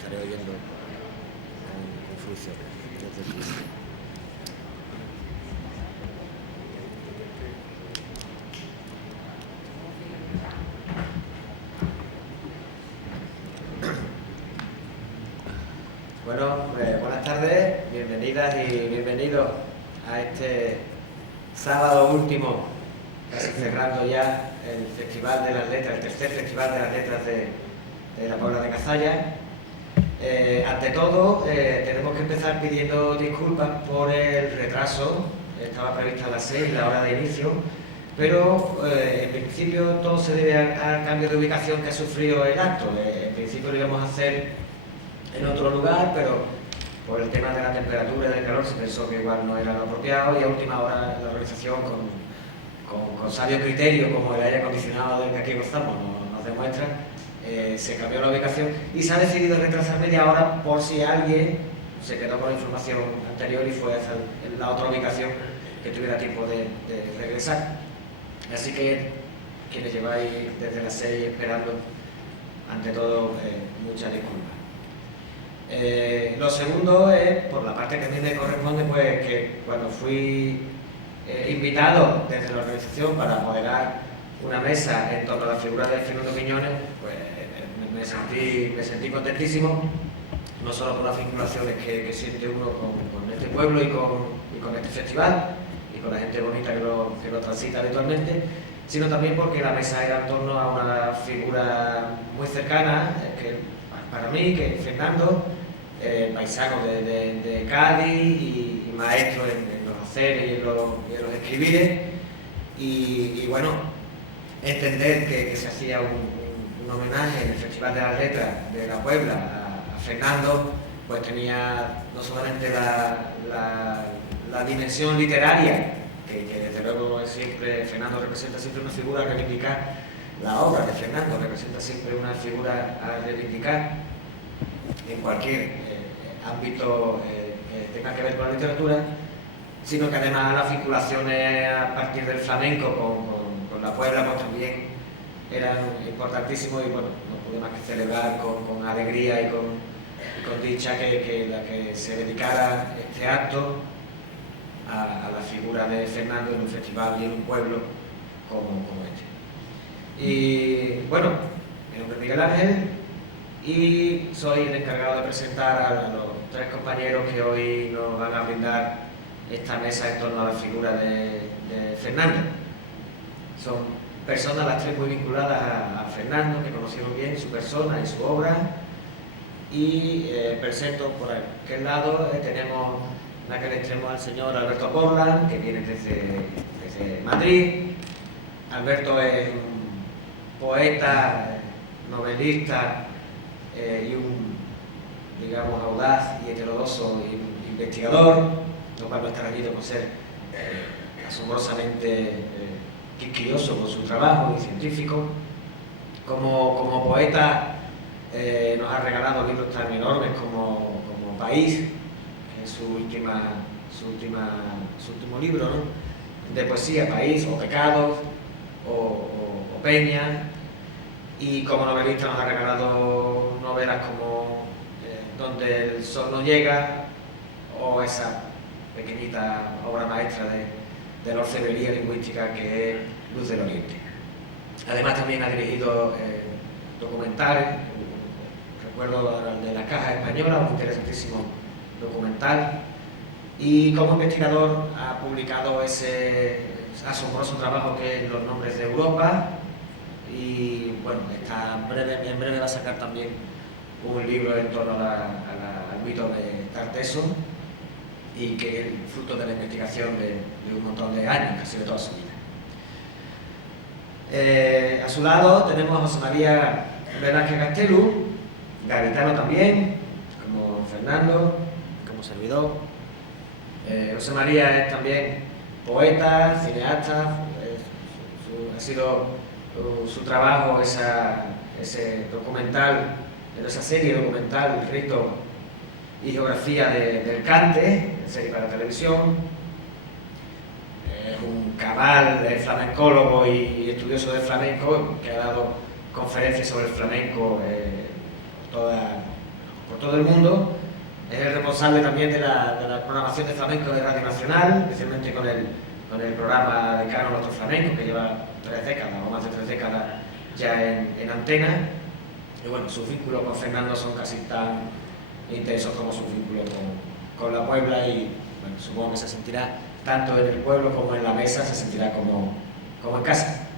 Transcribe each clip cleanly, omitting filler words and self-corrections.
estaré oyendo con fruición desde el principio. Bueno, buenas tardes, bienvenidas y bienvenidos a este sábado último, casi cerrando ya el Festival de las Letras, el tercer Festival de las Letras de la Puebla de Cazalla. Ante todo, tenemos que empezar pidiendo disculpas por el retraso. Estaba prevista a las 6 la hora de inicio, pero en principio todo se debe al cambio de ubicación que ha sufrido el acto. En principio lo íbamos a hacer en otro lugar, pero por el tema de la temperatura y del calor se pensó que igual no era lo apropiado, y a última hora la organización, con sabio criterio, como el aire acondicionado del que aquí gozamos nos demuestra, se cambió la ubicación y se ha decidido retrasar media hora por si alguien se quedó con la información anterior y fue hacia la otra ubicación que tuviera tiempo de regresar. Así que quienes lleváis desde las 6 esperando, ante todo, muchas disculpas. Lo segundo es, por la parte que a mí me corresponde, pues que cuando fui invitado desde la organización para moderar una mesa en torno a la figura de Fernando Quiñones, pues me sentí contentísimo, no solo por las vinculaciones que siente uno con este pueblo y con este festival y con la gente bonita que lo transita habitualmente, sino también porque la mesa era en torno a una figura muy cercana, que para mí, que es Fernando, paisano de Cádiz y maestro en los haceres y en los escribires, y bueno, entender que se hacía un homenaje en el Festival de las Letras de la Puebla a Fernando, pues tenía no solamente la dimensión literaria, que desde luego siempre Fernando representa siempre una figura a reivindicar, la obra de Fernando representa siempre una figura a reivindicar en cualquier ámbito que tenga que ver con la literatura, sino que además las vinculaciones a partir del flamenco con la Puebla pues también eran importantísimos, y bueno, no pude más que celebrar con alegría y con dicha que se dedicara este acto a la figura de Fernando en un festival y en un pueblo como este. Y bueno, mi nombre es Miguel Ángel y soy el encargado de presentar a los tres compañeros que hoy nos van a brindar esta mesa en torno a la figura de Fernando. Son personas las tres muy vinculadas a Fernando, que conocieron bien su persona y su obra, y presento por aquel lado, tenemos en aquel extremo al señor Alberto Portland, que viene desde Madrid. Alberto es un poeta, novelista, y un, digamos, audaz y heterodoxo investigador, lo cual no está reñido con ser asombrosamente quisquilloso con su trabajo y científico. Como poeta nos ha regalado libros tan enormes como País, que es su último libro, ¿no?, de poesía, País, o Pecados, o Peña. Y como novelista nos ha regalado novelas como Donde el sol no llega, o esa pequeñita obra maestra de la orfebrería lingüística que es Luz del Oriente. Además también ha dirigido documentales, recuerdo el de La Caja Española, un interesantísimo documental, y como investigador ha publicado ese asombroso trabajo que es Los Nombres de Europa. Y bueno, en breve va a sacar también un libro en torno al mito de Tarteso, y que es el fruto de la investigación de un montón de años, casi de toda su vida. A su lado tenemos a José María Velázquez Castelu, gaditano también, como Fernando, como servidor. José María es también poeta, cineasta, ha sido su trabajo, ese documental, esa serie documental, Rito y Geografía del Cante, serie para televisión. Es un cabal flamencólogo y estudioso del flamenco, que ha dado conferencias sobre el flamenco por todo el mundo. Es el responsable también de la programación de flamenco de Radio Nacional, especialmente con el programa de Cano Nuestro Flamenco, que lleva 3 décadas o más de 3 décadas ya en antena. Y bueno, sus vínculos con Fernando son casi tan intensos como sus vínculos con la Puebla, y bueno, supongo que se sentirá tanto en el pueblo como en la mesa, se sentirá como en casa.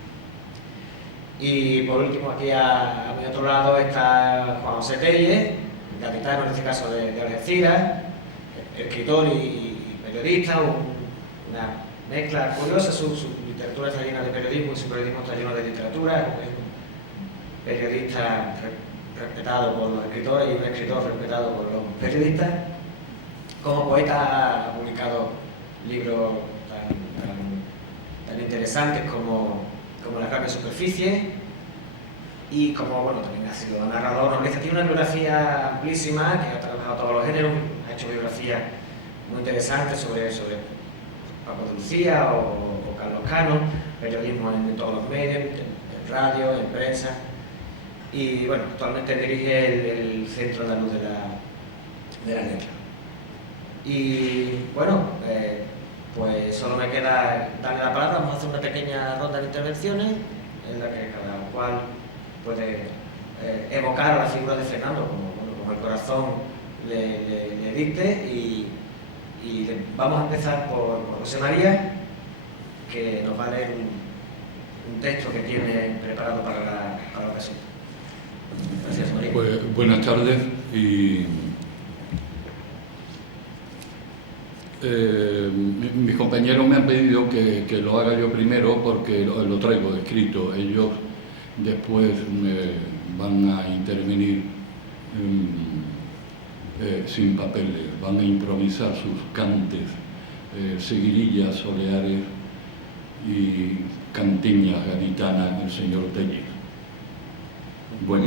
Y por último, aquí a mi otro lado está Juan José Telle, capitano en este caso de Algeciras, escritor y periodista, una mezcla curiosa. Su literatura está llena de periodismo y su periodismo está lleno de literatura. Es un periodista respetado por los escritores y un escritor respetado por los periodistas. Como poeta ha publicado libros tan interesantes como La gran superficie, y como bueno, también ha sido narrador, novelista. Tiene una biografía amplísima, que ha trabajado todos los géneros, ha hecho biografías muy interesantes sobre Paco de Lucía o Carlos Cano, periodismo en todos los medios, en radio, en prensa, y bueno, actualmente dirige el Centro Andaluz de la Letra. Y bueno, pues solo me queda darle la palabra. Vamos a hacer una pequeña ronda de intervenciones en la que cada cual puede evocar a la figura de Fernando como el corazón le dicte, y vamos a empezar por José María, que nos va a leer un texto que tiene preparado para la ocasión. Gracias, María. Pues, buenas tardes. Mis compañeros me han pedido que lo haga yo primero porque lo traigo escrito. Ellos después van a intervenir sin papeles, van a improvisar sus cantes, seguirillas soleares y cantiñas gaditanas del señor Telle. Bueno,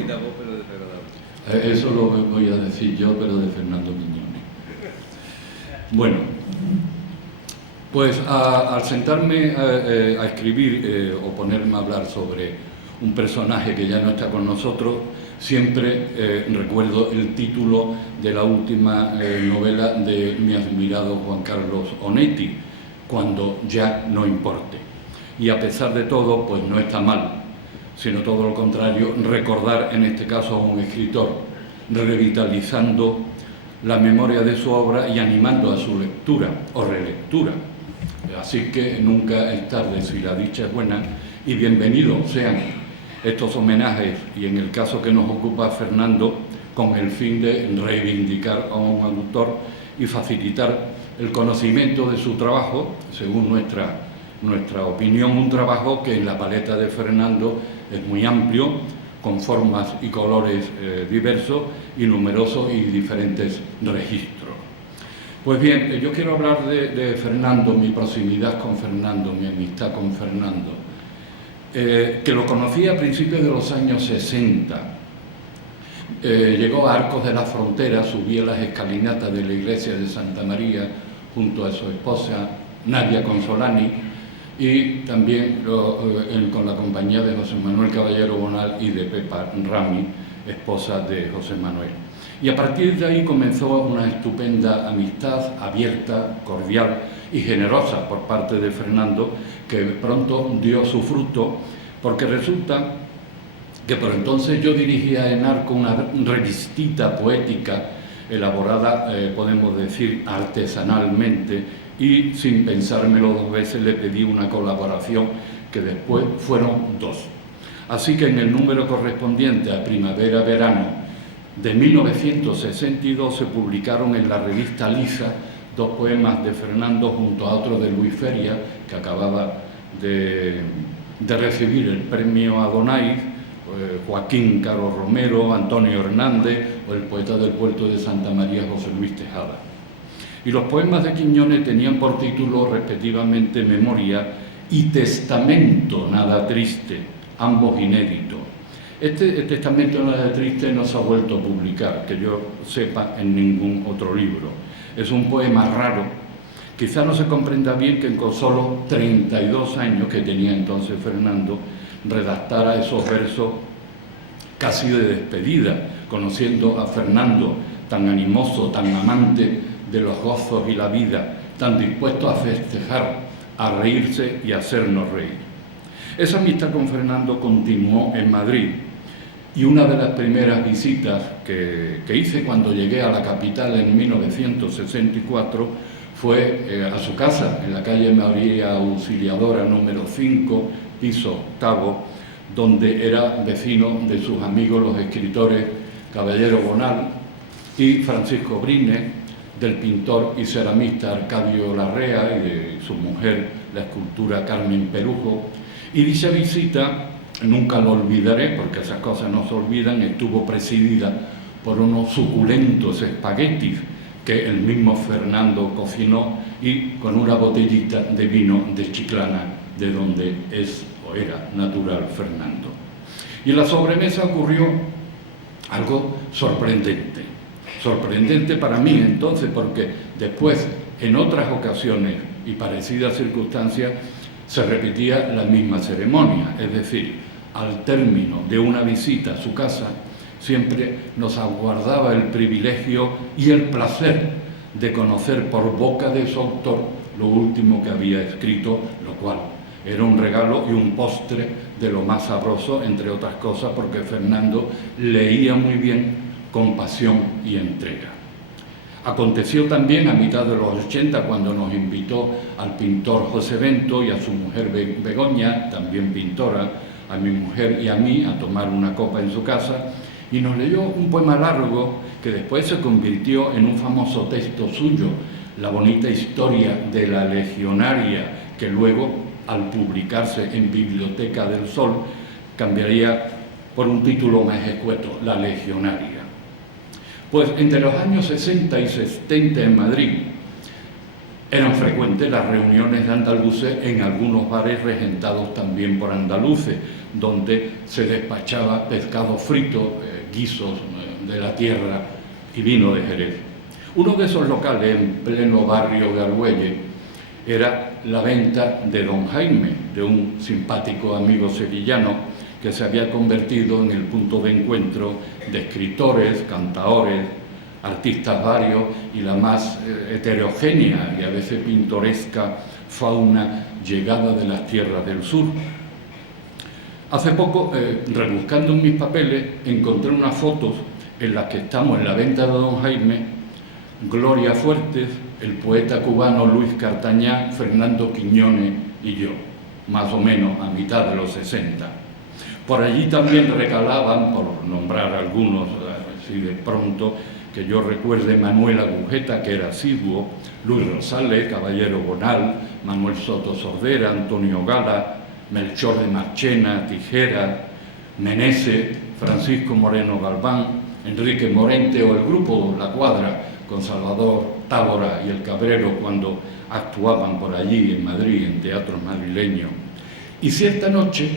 eso lo voy a decir yo, pero de Fernando Miñones. Bueno, pues al sentarme a escribir o ponerme a hablar sobre un personaje que ya no está con nosotros, siempre recuerdo el título de la última novela de mi admirado Juan Carlos Onetti, Cuando ya no importe. Y a pesar de todo, pues no está mal, sino todo lo contrario, recordar en este caso a un escritor, revitalizando la memoria de su obra y animando a su lectura o relectura. Así que nunca es tarde si la dicha es buena, y bienvenidos sean estos homenajes, y en el caso que nos ocupa Fernando, con el fin de reivindicar a un autor y facilitar el conocimiento de su trabajo, según nuestra opinión, un trabajo que en la paleta de Fernando es muy amplio, con formas y colores diversos y numerosos y diferentes registros. Pues bien, yo quiero hablar de Fernando, mi proximidad con Fernando, mi amistad con Fernando, que lo conocí a principios de los años 60. Llegó a Arcos de la Frontera, subía las escalinatas de la iglesia de Santa María junto a su esposa Nadia Consolani, y también con la compañía de José Manuel Caballero Bonal y de Pepa Rami, esposa de José Manuel. Y a partir de ahí comenzó una estupenda amistad, abierta, cordial y generosa por parte de Fernando, que pronto dio su fruto, porque resulta que por entonces yo dirigía en Arco una revistita poética elaborada, podemos decir, artesanalmente, y sin pensármelo 2 veces le pedí una colaboración que después fueron 2. Así que en el número correspondiente a primavera-verano de 1962 se publicaron en la revista Lisa 2 poemas de Fernando junto a otro de Luis Feria, que acababa de recibir el premio Adonais, Joaquín Caro Romero, Antonio Hernández o el poeta del puerto de Santa María José Luis Tejada. Y los poemas de Quiñones tenían por título respectivamente Memoria y Testamento nada triste, ambos inéditos. Este Testamento nada triste no se ha vuelto a publicar, que yo sepa, en ningún otro libro. Es un poema raro. Quizá no se comprenda bien que con solo 32 años que tenía entonces Fernando, redactara esos versos casi de despedida, conociendo a Fernando tan animoso, tan amante de los gozos y la vida, tan dispuesto a festejar, a reírse y a hacernos reír. Esa amistad con Fernando continuó en Madrid, y una de las primeras visitas que hice cuando llegué a la capital en 1964 fue a su casa, en la calle María Auxiliadora número 5, piso 8, donde era vecino de sus amigos los escritores Caballero Bonal y Francisco Brine, del pintor y ceramista Arcadio Larrea y de su mujer, la escultura Carmen Perujo. Y dicha visita, nunca lo olvidaré, porque esas cosas no se olvidan, estuvo presidida por unos suculentos espaguetis que el mismo Fernando cocinó, y con una botellita de vino de Chiclana, de donde es o era natural Fernando. Y en la sobremesa ocurrió algo sorprendente. Sorprendente para mí entonces, porque después, en otras ocasiones y parecidas circunstancias, se repetía la misma ceremonia, es decir, al término de una visita a su casa, siempre nos aguardaba el privilegio y el placer de conocer por boca de su autor lo último que había escrito, lo cual era un regalo y un postre de lo más sabroso, entre otras cosas, porque Fernando leía muy bien, con pasión y entrega. Aconteció también a mitad de los 80, cuando nos invitó al pintor José Bento y a su mujer Begoña, también pintora, a mi mujer y a mí, a tomar una copa en su casa, y nos leyó un poema largo que después se convirtió en un famoso texto suyo, la bonita historia de la legionaria, que luego, al publicarse en Biblioteca del Sol, cambiaría por un título más escueto, La legionaria. Pues entre los años 60 y 70 en Madrid eran frecuentes las reuniones de andaluces en algunos bares regentados también por andaluces, donde se despachaba pescado frito, guisos de la tierra y vino de Jerez. Uno de esos locales, en pleno barrio de Argüelles, era la venta de Don Jaime, de un simpático amigo sevillano que se había convertido en el punto de encuentro de escritores, cantaores, artistas varios y la más heterogénea y a veces pintoresca fauna llegada de las tierras del sur. Hace poco, rebuscando en mis papeles, encontré unas fotos en las que estamos en la venta de Don Jaime, Gloria Fuertes, el poeta cubano Luis Cartañá, Fernando Quiñones y yo, más o menos a mitad de los 60. Por allí también regalaban, por nombrar algunos así de pronto, que yo recuerde, Manuel Agujeta, que era asiduo, Luis Rosales, Caballero Bonal, Manuel Soto Sordera, Antonio Gala, Melchor de Marchena, Tijera, Menese, Francisco Moreno Galván, Enrique Morente o el grupo La Cuadra, con Salvador Tábora y el Cabrero, cuando actuaban por allí en Madrid, en teatros madrileños. Y cierta noche,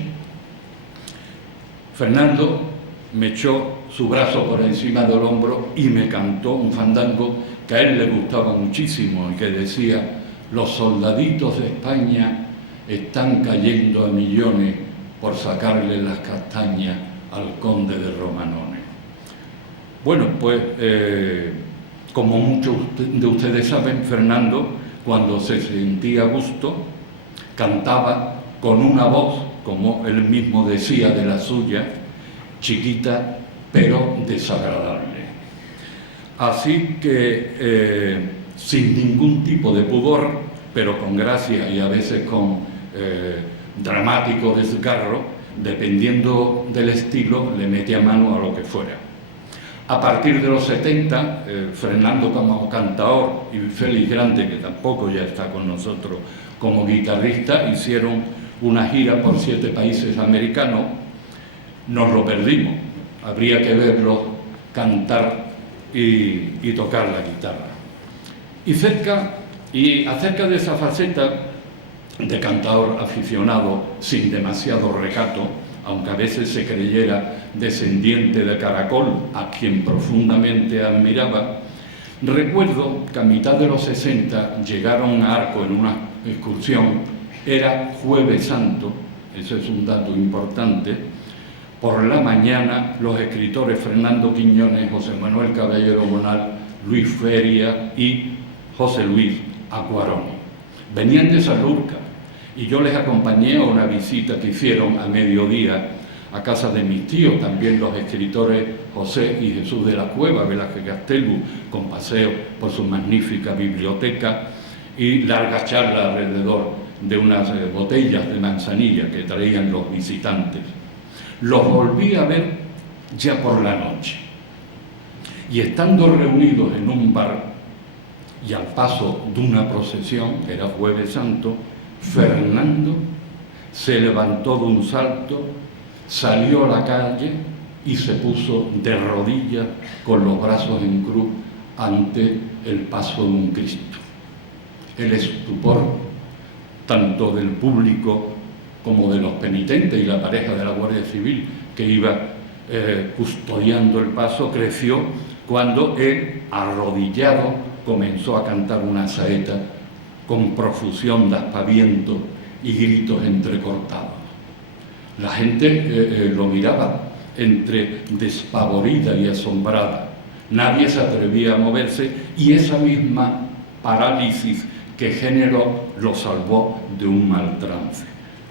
Fernando me echó su brazo por encima del hombro y me cantó un fandango que a él le gustaba muchísimo y que decía: los soldaditos de España están cayendo a millones por sacarle las castañas al conde de Romanones. Bueno, pues como muchos de ustedes saben, Fernando, cuando se sentía a gusto, cantaba con una voz, como él mismo decía de la suya, chiquita pero desagradable. Así que sin ningún tipo de pudor, pero con gracia y a veces con dramático desgarro, dependiendo del estilo, le metía mano a lo que fuera. A partir de los 70, Fernando como cantaor y Félix Grande, que tampoco ya está con nosotros como guitarrista, hicieron una gira por 7 países americanos. Nos lo perdimos, habría que verlo cantar y tocar la guitarra. Y acerca de esa faceta de cantaor aficionado sin demasiado recato, aunque a veces se creyera descendiente de Caracol, a quien profundamente admiraba, recuerdo que a mitad de los 60 llegaron a Arco en una excursión, era Jueves Santo, ese es un dato importante, Por la mañana, los escritores Fernando Quiñones, José Manuel Caballero Bonal, Luis Feria y José Luis Acuaroni. Venían de Sanlúcar y yo les acompañé a una visita que hicieron a mediodía a casa de mis tíos, también los escritores José y Jesús de la Cueva, Velázquez Gastelu, con paseo por su magnífica biblioteca y largas charlas alrededor de unas botellas de manzanilla que traían los visitantes. Los volví a ver ya por la noche. Y estando reunidos en un bar y al paso de una procesión, que era Jueves Santo, Fernando se levantó de un salto, salió a la calle y se puso de rodillas con los brazos en cruz ante el paso de un Cristo. El estupor, tanto del público como de los penitentes y la pareja de la Guardia Civil que iba custodiando el paso, creció cuando él, arrodillado, comenzó a cantar una saeta con profusión de aspavientos y gritos entrecortados. La gente lo miraba entre despavorida y asombrada. Nadie se atrevía a moverse y esa misma parálisis que generó lo salvó de un mal trance.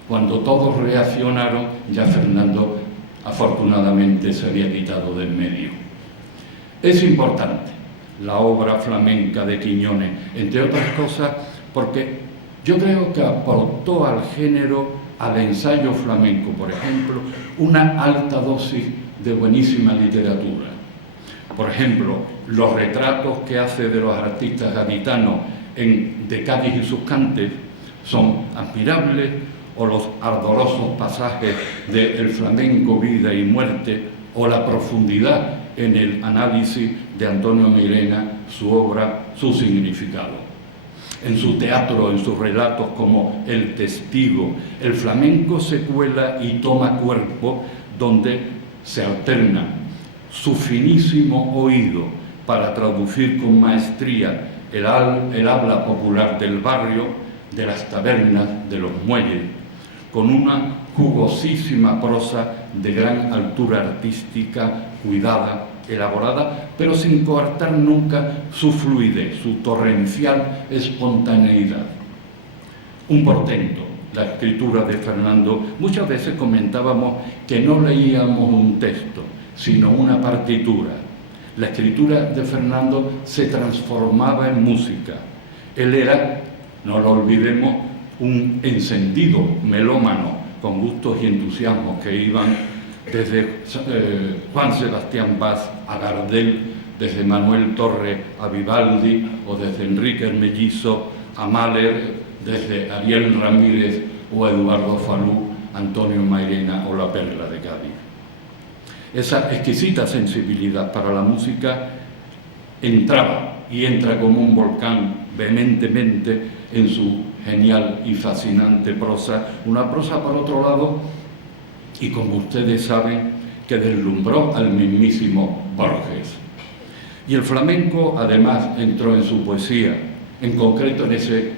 Cuando todos reaccionaron, ya Fernando afortunadamente se había quitado de en medio. Es importante la obra flamenca de Quiñones, entre otras cosas, porque yo creo que aportó al género, al ensayo flamenco, por ejemplo, una alta dosis de buenísima literatura. Por ejemplo, los retratos que hace de los artistas gaditanos de Cádiz y sus cantes son admirables, o los ardorosos pasajes del flamenco Vida y Muerte, o la profundidad en el análisis de Antonio Mairena, su obra, su significado. En su teatro, en sus relatos como El Testigo, el flamenco se cuela y toma cuerpo donde se alterna su finísimo oído para traducir con maestría el habla popular del barrio, de las tabernas, de los muelles, con una jugosísima prosa de gran altura artística, cuidada, elaborada, pero sin coartar nunca su fluidez, su torrencial espontaneidad. Un portento, la escritura de Fernando. Muchas veces comentábamos que no leíamos un texto, sino una partitura. La escritura de Fernando se transformaba en música. Él era, no lo olvidemos, un encendido melómano con gustos y entusiasmos que iban desde Juan Sebastián Bach a Gardel, desde Manuel Torre a Vivaldi, o desde Enrique el Mellizo a Mahler, desde Ariel Ramírez o Eduardo Falú, Antonio Mairena o La Perla de Cádiz. Esa exquisita sensibilidad para la música entraba y entra como un volcán vehementemente en su genial y fascinante prosa, una prosa por otro lado, y como ustedes saben, que deslumbró al mismísimo Borges. Y el flamenco además entró en su poesía, en concreto en ese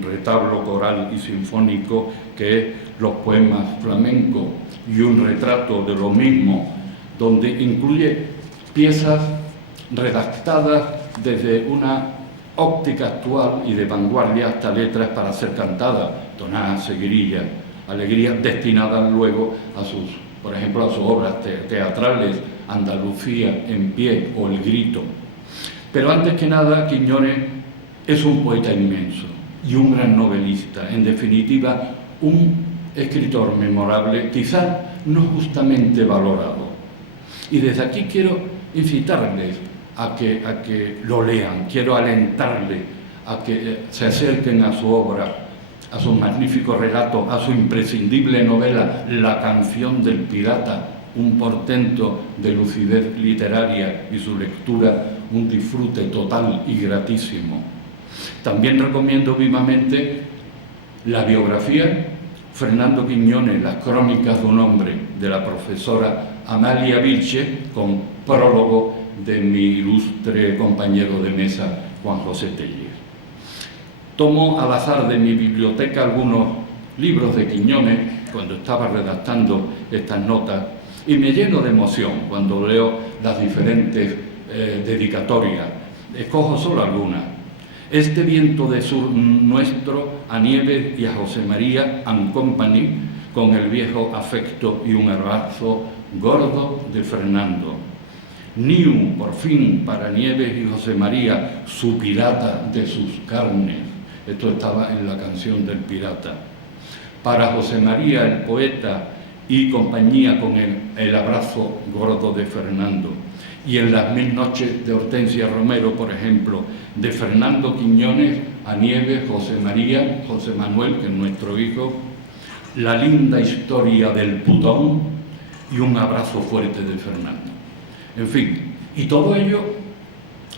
retablo coral y sinfónico que es Los poemas flamencos y un retrato de lo mismo, donde incluye piezas redactadas desde una óptica actual y de vanguardia hasta letras para ser cantadas, tonadas, seguirillas, alegrías destinadas luego a sus, por ejemplo, a sus obras teatrales, Andalucía en pie o El Grito. Pero antes que nada, Quiñones es un poeta inmenso y un gran novelista, en definitiva, un escritor memorable, quizás no justamente valorado. Y desde aquí quiero incitarles a que lo lean, quiero alentarles a que se acerquen a su obra, a sus magníficos relatos, a su imprescindible novela La canción del pirata, un portento de lucidez literaria y su lectura un disfrute total y gratísimo. También recomiendo vivamente la biografía Fernando Quiñones, Las crónicas de un hombre, de la profesora Amalia Vilche, con prólogo de mi ilustre compañero de mesa, Juan José Tellez. Tomo al azar de mi biblioteca algunos libros de Quiñones cuando estaba redactando estas notas Y me lleno de emoción cuando leo las diferentes dedicatorias. Escojo solo algunas. Este viento de sur nuestro, a Nieves y a José María and Company, con el viejo afecto y un abrazo gordo de Fernando. Niu, por fin, para Nieves y José María, su pirata de sus carnes. Esto estaba en la canción del pirata. Para José María, el poeta, y compañía con el abrazo gordo de Fernando. Y en las 1000 noches de Hortensia Romero, por ejemplo, de Fernando Quiñones a Nieves, José María, José Manuel, que es nuestro hijo, la linda historia del putón y un abrazo fuerte de Fernando. En fin, y todo ello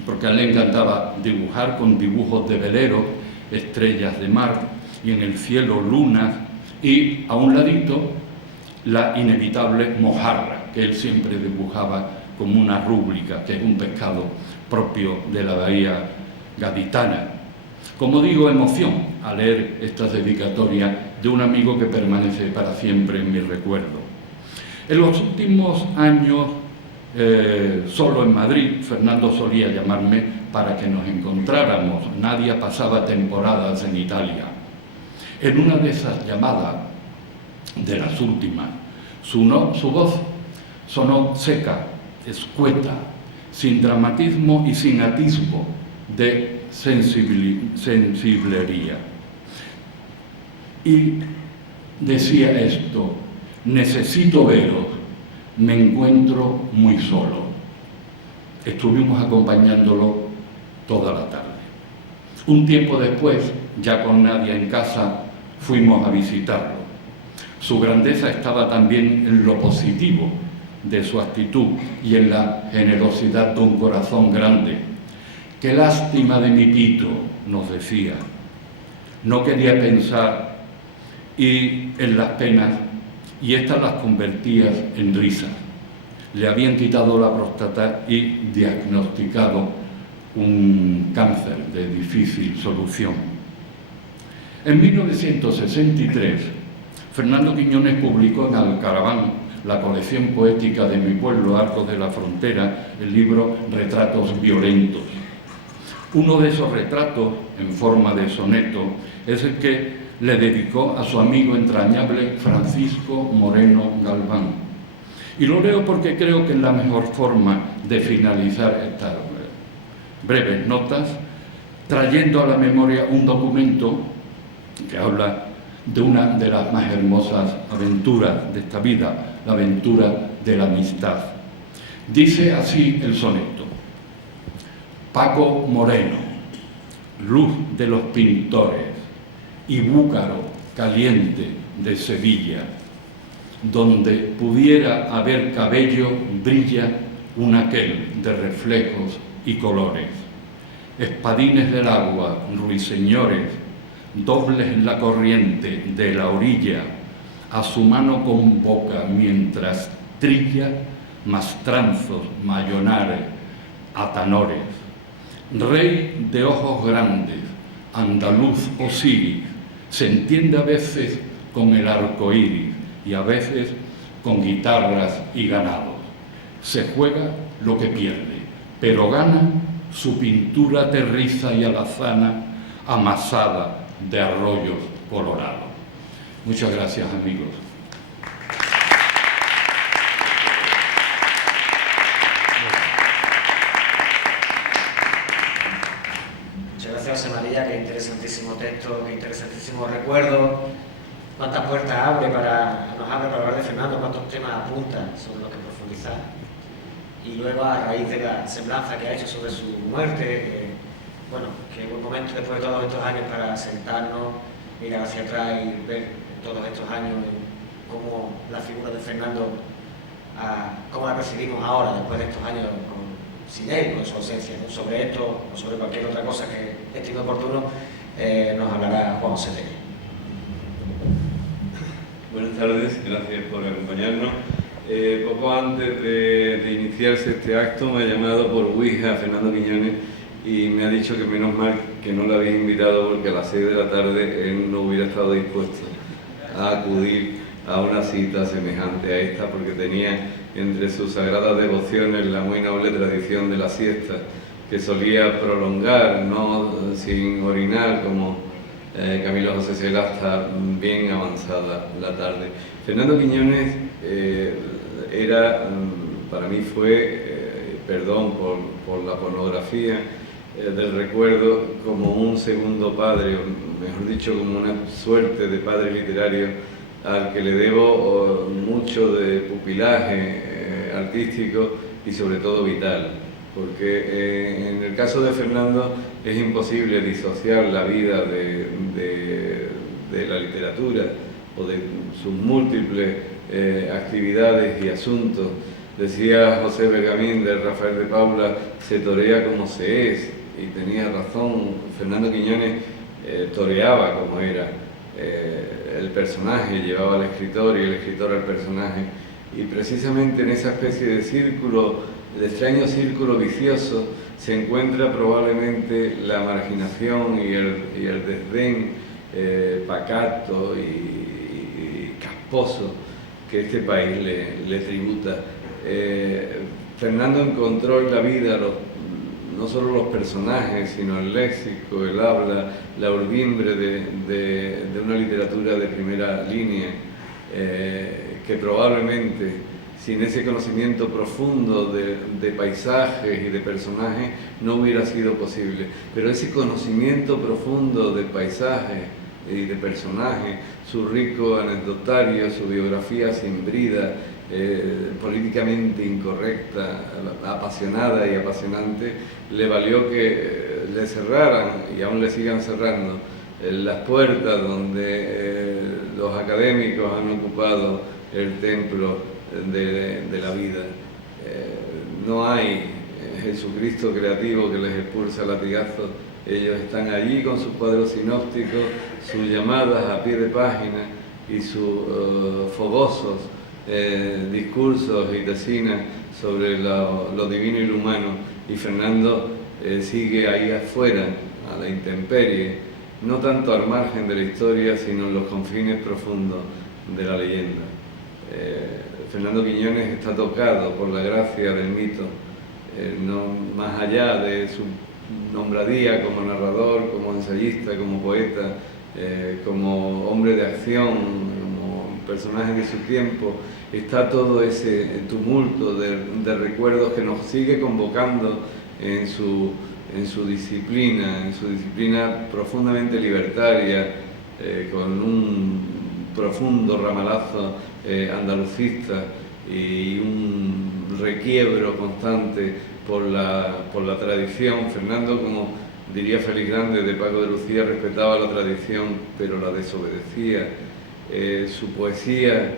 porque a él le encantaba dibujar con dibujos de velero, estrellas de mar y en el cielo lunas, y a un ladito la inevitable mojarra, que él siempre dibujaba como una rúbrica, que es un pescado propio de la bahía gaditana. Como digo, emoción al leer estas dedicatorias de un amigo que permanece para siempre en mi recuerdo. En los últimos años, solo en Madrid, Fernando solía llamarme para que nos encontráramos. Nadie pasaba temporadas en Italia. En una de esas llamadas, de las últimas, su voz sonó seca, escueta, sin dramatismo y sin atisbo de sensiblería. Y decía esto: necesito veros, me encuentro muy solo. Estuvimos acompañándolo toda la tarde. Un tiempo después, ya con nadie en casa, fuimos a visitarlo. Su grandeza estaba también en lo positivo de su actitud y en la generosidad de un corazón grande. Qué lástima de mi Pito, nos decía. No quería pensar en las penas y estas las convertía en risas. Le habían quitado la próstata y diagnosticado un cáncer de difícil solución. En 1963, Fernando Quiñones publicó en Alcaraván, la colección poética de mi pueblo, Arcos de la Frontera, el libro Retratos Violentos. Uno de esos retratos, en forma de soneto, es el que le dedicó a su amigo entrañable Francisco Moreno Galván. Y lo leo porque creo que es la mejor forma de finalizar estas breves notas, trayendo a la memoria un documento que habla de una de las más hermosas aventuras de esta vida, la aventura de la amistad. Dice así el soneto: Paco Moreno, luz de los pintores y búcaro caliente de Sevilla, donde pudiera haber cabello brilla un aquel de reflejos y colores. Espadines del agua, ruiseñores, dobles en la corriente de la orilla, a su mano convoca mientras trilla mastranzos, mayonares, atanores. Rey de ojos grandes, andaluz Osiris, se entiende a veces con el arco iris y a veces con guitarras y ganados. Se juega lo que pierde, pero gana su pintura aterriza y alazana, amasada de arroyos colorados. Muchas gracias, amigos. Muchas gracias, José María, qué interesantísimo texto, qué interesantísimo recuerdo. Cuántas puertas nos abre para hablar de Fernando, cuántos temas apunta sobre los que profundizar. Y luego, a raíz de la semblanza que ha hecho sobre su muerte, que buen momento después de todos estos años para sentarnos, mirar hacia atrás y ver todos estos años cómo la figura de Fernando, cómo la percibimos ahora, después de estos años sin él, con su ausencia, ¿no? Sobre esto o sobre cualquier otra cosa que estime oportuno, nos hablará Juan José Tellez. Buenas tardes, gracias por acompañarnos. Poco antes de iniciarse este acto me ha llamado por Ouija Fernando Quiñones y me ha dicho que menos mal que no lo habéis invitado porque a las 6 de la tarde él no hubiera estado dispuesto a acudir a una cita semejante a esta, porque tenía entre sus sagradas devociones la muy noble tradición de la siesta, que solía prolongar, no sin orinar, como Camilo José Cela, hasta bien avanzada la tarde. Fernando Quiñones era, para mí fue, perdón por la pornografía del recuerdo, como un segundo padre, o mejor dicho, como una suerte de padre literario al que le debo mucho de pupilaje artístico y sobre todo vital, porque en el caso de Fernando es imposible disociar la vida de la literatura o de sus múltiples actividades y asuntos. Decía José Bergamín de Rafael de Paula, se torea como se es, y tenía razón. Fernando Quiñones toreaba como era. El personaje llevaba al escritor y el escritor al personaje, y precisamente en esa especie de círculo, de extraño círculo vicioso, se encuentra probablemente la marginación y el desdén pacato y casposo que este país le tributa. Fernando encontró en la vida no solo los personajes, sino el léxico, el habla, la urdimbre de una literatura de primera línea, que probablemente sin ese conocimiento profundo de paisajes y de personajes no hubiera sido posible. Pero ese conocimiento profundo de paisajes y de personajes, su rico anecdotario, su biografía sin brida, políticamente incorrecta, apasionada y apasionante, le valió que le cerraran, y aún le sigan cerrando, las puertas donde los académicos han ocupado el templo de la vida. No hay Jesucristo creativo que les expulsa latigazos. Ellos están allí con sus cuadros sinópticos, sus llamadas a pie de página y sus fogosos discursos y tesinas sobre lo divino y lo humano, y Fernando sigue ahí afuera, a la intemperie, no tanto al margen de la historia, sino en los confines profundos de la leyenda. Fernando Quiñones está tocado por la gracia del mito, no más allá de su nombradía como narrador, como ensayista, como poeta, como hombre de acción, personaje de su tiempo. Está todo ese tumulto de recuerdos que nos sigue convocando en su disciplina profundamente libertaria, con un profundo ramalazo andalucista y un requiebro constante por la tradición. Fernando, como diría Félix Grande de Paco de Lucía, respetaba la tradición pero la desobedecía. Su poesía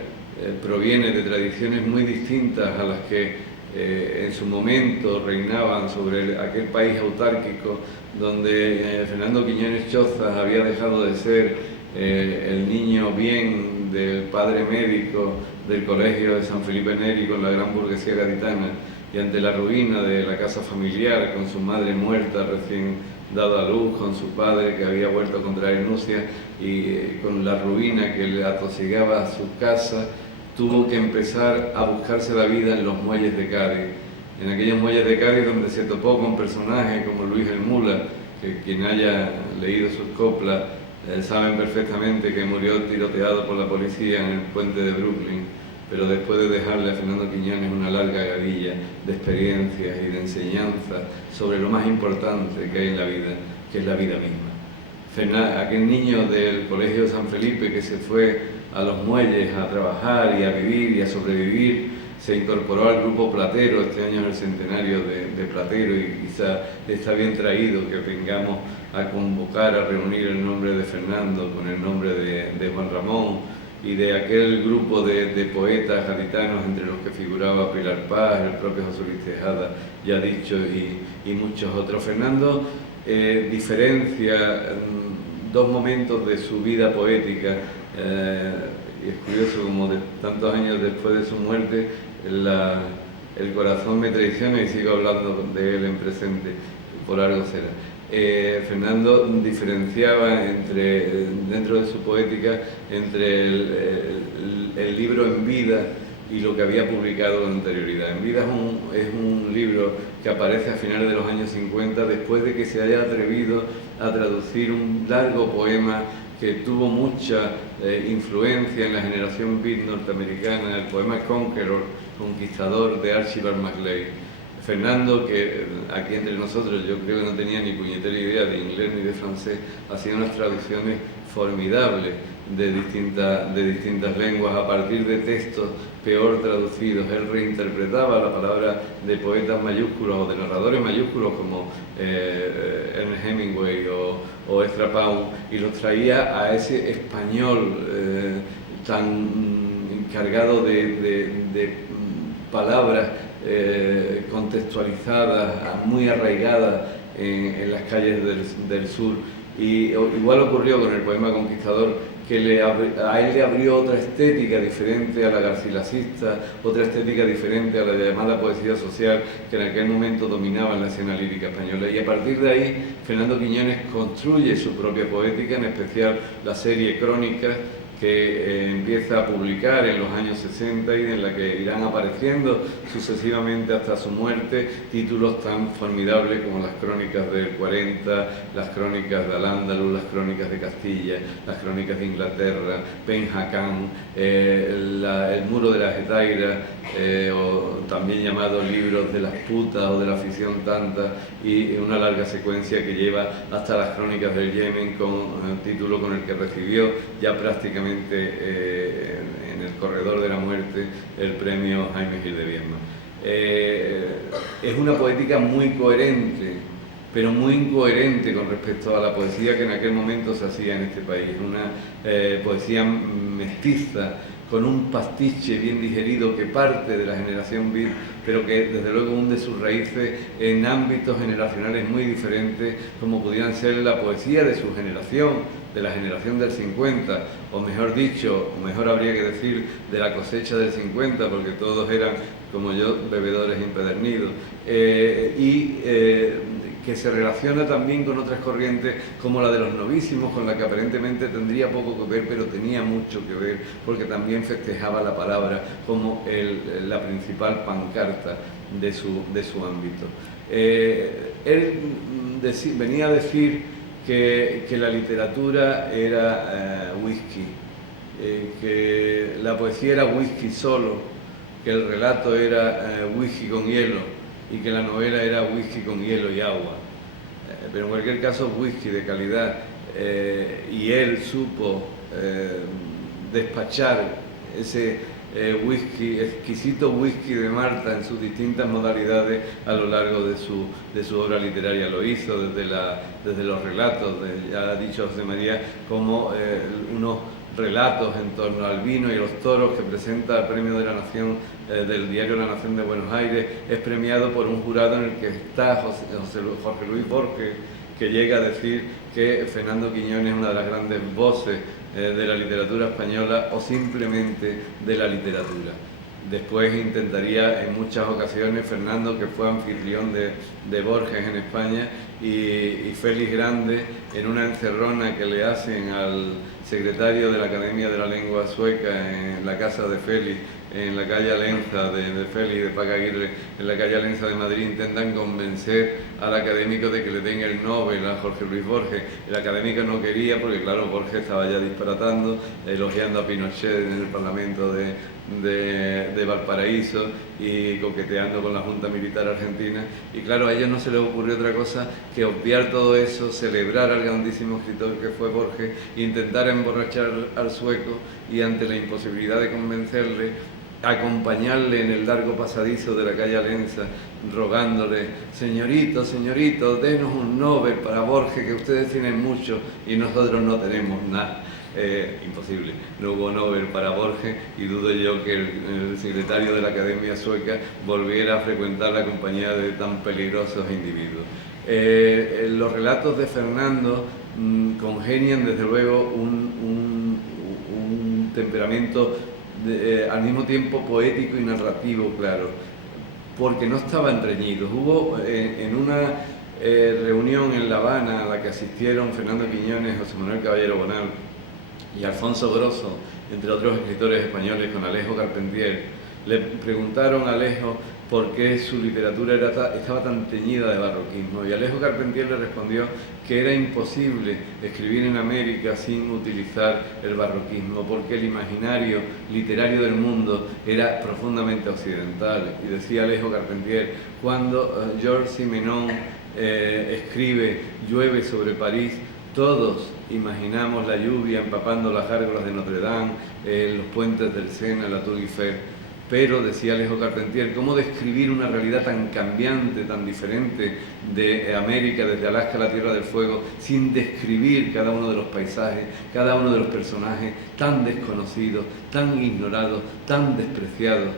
proviene de tradiciones muy distintas a las que en su momento reinaban sobre aquel país autárquico donde Fernando Quiñones Chozas había dejado de ser el niño bien del padre médico del colegio de San Felipe Neri con la gran burguesía gaditana, y ante la ruina de la casa familiar, con su madre muerta recién dada a luz, con su padre que había vuelto a contraer nupcias, y con la ruina que le atosigaba su casa, tuvo que empezar a buscarse la vida en los muelles de Cádiz. En aquellos muelles de Cádiz donde se topó con personajes como Luis el Mula, que quien haya leído sus coplas saben perfectamente que murió tiroteado por la policía en el puente de Brooklyn, pero después de dejarle a Fernando Quiñones una larga gavilla de experiencias y de enseñanzas sobre lo más importante que hay en la vida, que es la vida misma. Aquel niño del colegio de San Felipe que se fue a los muelles a trabajar y a vivir y a sobrevivir, se incorporó al grupo Platero. Este año es el centenario de Platero, y quizá está bien traído que vengamos a convocar, a reunir el nombre de Fernando con el nombre de Juan Ramón y de aquel grupo de poetas gaditanos entre los que figuraba Pilar Paz, el propio José Luis Tejada, ya dicho, y muchos otros. Fernando diferencia dos momentos de su vida poética, y es curioso como de tantos años después de su muerte el corazón me traiciona y sigo hablando de él en presente, por algo será. Fernando diferenciaba dentro de su poética entre el libro en vida y lo que había publicado con anterioridad. En vida es un libro que aparece a finales de los años 50, después de que se haya atrevido a traducir un largo poema que tuvo mucha influencia en la generación beat norteamericana, el poema Conqueror, Conquistador, de Archibald MacLeod. Fernando, que aquí entre nosotros yo creo que no tenía ni puñetera idea de inglés ni de francés, hacía unas traducciones formidables de distintas lenguas a partir de textos peor traducidos. Él reinterpretaba la palabra de poetas mayúsculos o de narradores mayúsculos como Ernest Hemingway o Ezra Pound, y los traía a ese español tan cargado de palabras contextualizadas, muy arraigadas en las calles del sur. Y igual ocurrió con el poema Conquistador, que a él le abrió otra estética diferente a la garcilasista, otra estética diferente a la llamada poesía social que en aquel momento dominaba en la escena lírica española. Y a partir de ahí, Fernando Quiñones construye su propia poética, en especial la serie Crónicas, que empieza a publicar en los años 60 y en la que irán apareciendo sucesivamente hasta su muerte títulos tan formidables como las Crónicas del 40, las Crónicas de Al-Ándalus, las Crónicas de Castilla, las Crónicas de Inglaterra, Penjacán, el Muro de la Getaira, o también llamado Libros de las Putas o de la Afición Tanta, y una larga secuencia que lleva hasta las Crónicas del Yemen, con el título con el que recibió ya prácticamente en el corredor de la muerte el premio Jaime Gil de Viedma. Es una poética muy coherente, pero muy incoherente con respecto a la poesía que en aquel momento se hacía en este país. Una poesía mestiza, con un pastiche bien digerido que parte de la generación beat, pero que desde luego hunde sus raíces en ámbitos generacionales muy diferentes, como pudieran ser la poesía de su generación, de la generación del 50, o mejor dicho, o mejor habría que decir, de la cosecha del 50, porque todos eran, como yo, bebedores empedernidos, que se relaciona también con otras corrientes como la de los novísimos, con la que aparentemente tendría poco que ver, pero tenía mucho que ver, porque también festejaba la palabra como la principal pancarta de su ámbito. Él venía a decir que la literatura era whisky, que la poesía era whisky solo, que el relato era whisky con hielo, y que la novela era whisky con hielo y agua, pero en cualquier caso whisky de calidad, y él supo despachar ese whisky, exquisito whisky de Malta en sus distintas modalidades a lo largo de su obra literaria. Lo hizo desde los relatos, ya ha dicho José María, como unos relatos en torno al vino y los toros que presenta el Premio de la Nación del diario La Nación de Buenos Aires. Es premiado por un jurado en el que está Jorge Luis Borges, que llega a decir que Fernando Quiñones es una de las grandes voces de la literatura española, o simplemente de la literatura. Después intentaría en muchas ocasiones Fernando, que fue anfitrión de Borges en España, y Félix Grande, en una encerrona que le hacen al secretario de la Academia de la Lengua Sueca en la casa de Félix, en la calle Alenza de Félix de Paca Aguirre, en la calle Alenza de Madrid, intentan convencer al académico de que le den el Nobel a Jorge Luis Borges. El académico no quería, porque claro, Borges estaba ya disparatando, elogiando a Pinochet en el Parlamento de Valparaíso y coqueteando con la Junta Militar Argentina, y claro, a ellos no se les ocurrió otra cosa que obviar todo eso, celebrar al grandísimo escritor que fue Borges, intentar emborrachar al sueco, y ante la imposibilidad de convencerle, acompañarle en el largo pasadizo de la calle Alenza, rogándole: señorito, señorito, denos un Nobel para Borges, que ustedes tienen mucho y nosotros no tenemos nada. Imposible, no hubo Nobel para Borges, y dudo yo que el secretario de la Academia Sueca volviera a frecuentar la compañía de tan peligrosos individuos. Los relatos de Fernando congenian desde luego un temperamento al mismo tiempo poético y narrativo, claro. porque no estaban reñidos. Hubo en una reunión en La Habana a la que asistieron Fernando Quiñones, José Manuel Caballero Bonal y Alfonso Grosso, entre otros escritores españoles, con Alejo Carpentier, le preguntaron a Alejo por qué su literatura estaba tan teñida de barroquismo, y Alejo Carpentier le respondió que era imposible escribir en América sin utilizar el barroquismo, porque el imaginario literario del mundo era profundamente occidental. Y decía Alejo Carpentier, cuando Georges Simenon escribe Llueve sobre París, todos imaginamos la lluvia empapando las gárgolas de Notre Dame, los puentes del Sena, la Tour Eiffel. Pero, decía Alejo Carpentier, ¿cómo describir una realidad tan cambiante, tan diferente de América, desde Alaska a la Tierra del Fuego, sin describir cada uno de los paisajes, cada uno de los personajes tan desconocidos, tan ignorados, tan despreciados?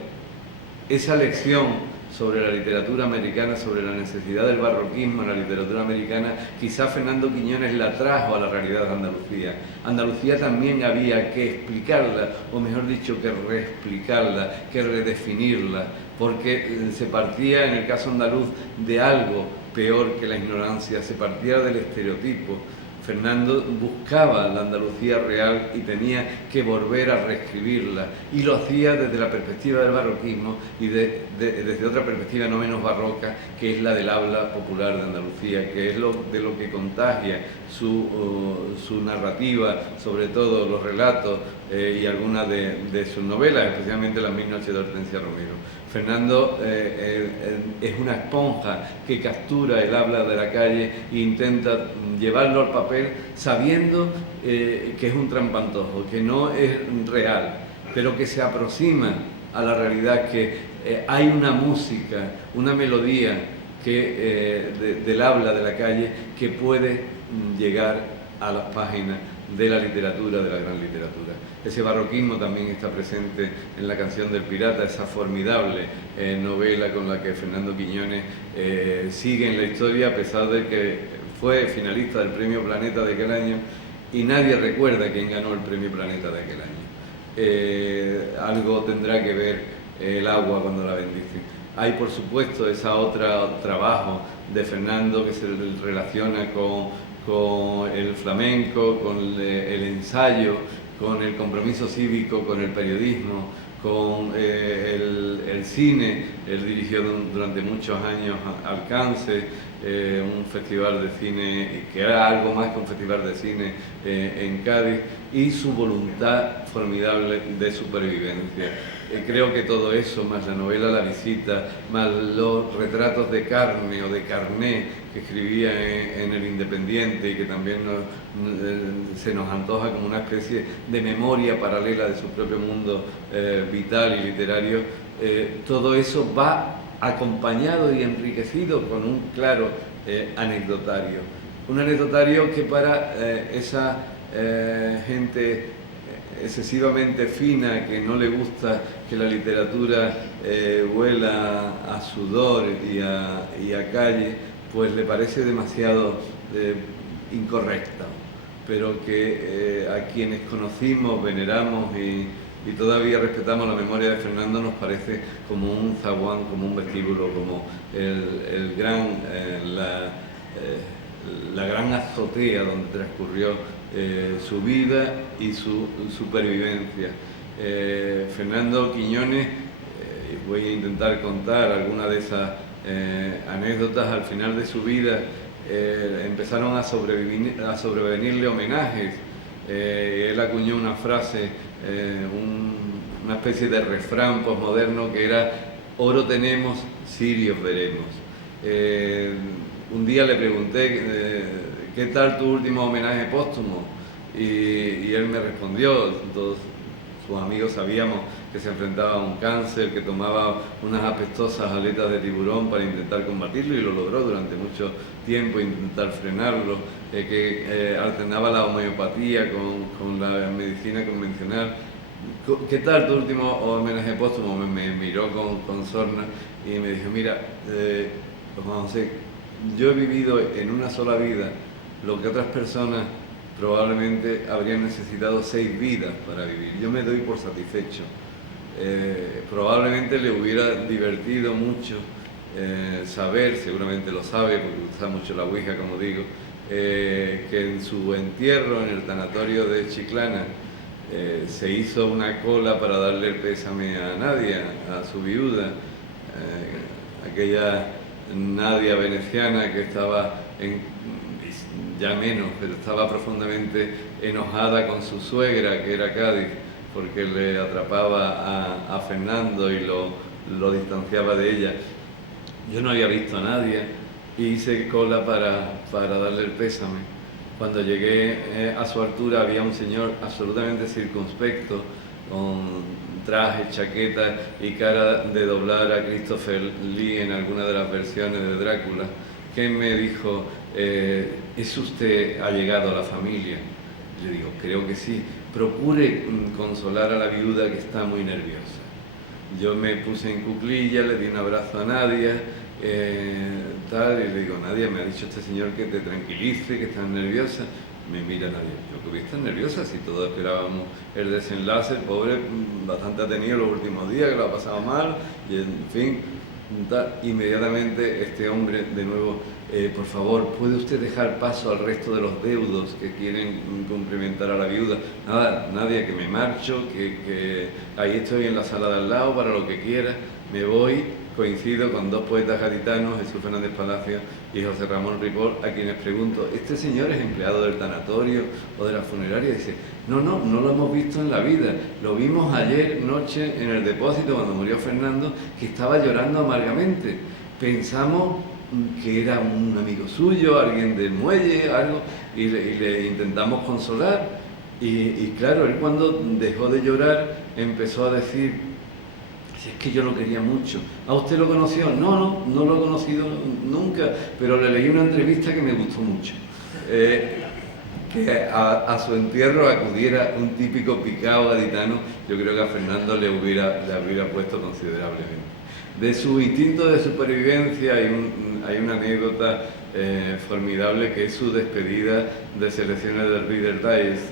Esa lección sobre la literatura americana, sobre la necesidad del barroquismo en la literatura americana, quizá Fernando Quiñones la trajo a la realidad de Andalucía. Andalucía también había que explicarla, o mejor dicho, que reexplicarla, que redefinirla, porque se partía, en el caso andaluz, de algo peor que la ignorancia, se partía del estereotipo. Fernando buscaba la Andalucía real y tenía que volver a reescribirla, y lo hacía desde la perspectiva del barroquismo y desde otra perspectiva no menos barroca, que es la del habla popular de Andalucía, que es de lo que contagia su narrativa, sobre todo los relatos y algunas de sus novelas, especialmente Las 1000 noches de Hortensia Romero. Fernando es una esponja que captura el habla de la calle e intenta llevarlo al papel sabiendo que es un trampantojo, que no es real, pero que se aproxima a la realidad, que hay una música, una melodía del habla de la calle que puede llegar a las páginas de la literatura, de la gran literatura. Ese barroquismo también está presente en La canción del pirata, esa formidable novela con la que Fernando Quiñones sigue en la historia, a pesar de que fue finalista del Premio Planeta de aquel año, y nadie recuerda quién ganó el Premio Planeta de aquel año. Algo tendrá que ver el agua cuando la bendice. Hay, por supuesto, ese otro trabajo de Fernando que se relaciona con el flamenco, con el ensayo, con el compromiso cívico, con el periodismo, con el cine. Él dirigió durante muchos años Alcance, un festival de cine que era algo más que un festival de cine en Cádiz, y su voluntad formidable de supervivencia. Creo que todo eso, más la novela La visita, más los retratos de carne o de carné que escribía en El Independiente, y que también se nos antoja como una especie de memoria paralela de su propio mundo vital y literario, todo eso va acompañado y enriquecido con un claro anecdotario. Un anecdotario que para esa gente excesivamente fina, que no le gusta que la literatura huela a sudor y a calle, pues le parece demasiado incorrecta, pero que a quienes conocimos, veneramos y todavía respetamos la memoria de Fernando, nos parece como un zaguán, como un vestíbulo, como la gran azotea donde transcurrió su vida y su supervivencia. Fernando Quiñones, voy a intentar contar alguna de esas anécdotas. Al final de su vida empezaron a sobrevenirle homenajes. Él acuñó una frase, una especie de refrán posmoderno que era: oro tenemos, cirios veremos. Un día le pregunté, ¿qué tal tu último homenaje póstumo? Y él me respondió, todos sus amigos sabíamos que se enfrentaba a un cáncer, que tomaba unas apestosas aletas de tiburón para intentar combatirlo, y lo logró durante mucho tiempo, intentar frenarlo, que alternaba la homeopatía con la medicina convencional. ¿Qué tal tu último homenaje póstumo? Me miró con sorna y me dijo: mira, Juan José, yo he vivido en una sola vida lo que otras personas probablemente habrían necesitado 6 vidas para vivir. Yo me doy por satisfecho. probablemente le hubiera divertido mucho saber, seguramente lo sabe porque usa mucho la Ouija, como digo, que en su entierro en el tanatorio de Chiclana se hizo una cola para darle el pésame a Nadia, a su viuda, aquella Nadia veneciana que estaba ya menos, pero estaba profundamente enojada con su suegra, que era Cádiz, porque le atrapaba a Fernando y lo distanciaba de ella. Yo no había visto a Nadia y hice cola para darle el pésame. Cuando llegué a su altura había un señor absolutamente circunspecto, con traje, chaqueta y cara de doblar a Christopher Lee en alguna de las versiones de Drácula, que me dijo, ¿es usted allegado a la familia? Le digo, creo que sí. Procure consolar a la viuda que está muy nerviosa. Yo me puse en cuclillas, le di un abrazo a Nadia, y le digo, Nadia, me ha dicho este señor que te tranquilice, que estás nerviosa. Me mira Nadia, yo que voy a estar nerviosa si todos esperábamos el desenlace, el pobre bastante ha tenido los últimos días, que lo ha pasado mal, y en fin, inmediatamente este hombre de nuevo, por favor, ¿puede usted dejar paso al resto de los deudos que quieren cumplimentar a la viuda? Nada, Nadia, que me marcho, que ahí estoy en la sala de al lado para lo que quiera, me voy. Coincido con dos poetas gaditanos, Jesús Fernández Palacio y José Ramón Ripoll, a quienes pregunto, ¿este señor es empleado del tanatorio o de la funeraria? Y dice, no lo hemos visto en la vida, lo vimos ayer noche en el depósito cuando murió Fernando, que estaba llorando amargamente. Pensamos que era un amigo suyo, alguien del muelle, algo, y le intentamos consolar. Y claro, él cuando dejó de llorar empezó a decir, si es que yo lo quería mucho. ¿A usted lo conoció? No lo he conocido nunca, pero le leí una entrevista que me gustó mucho. Que a su entierro acudiera un típico picao gaditano, yo creo que a Fernando le hubiera puesto considerablemente. De su instinto de supervivencia hay una anécdota formidable, que es su despedida de selecciones del Reader's Digest,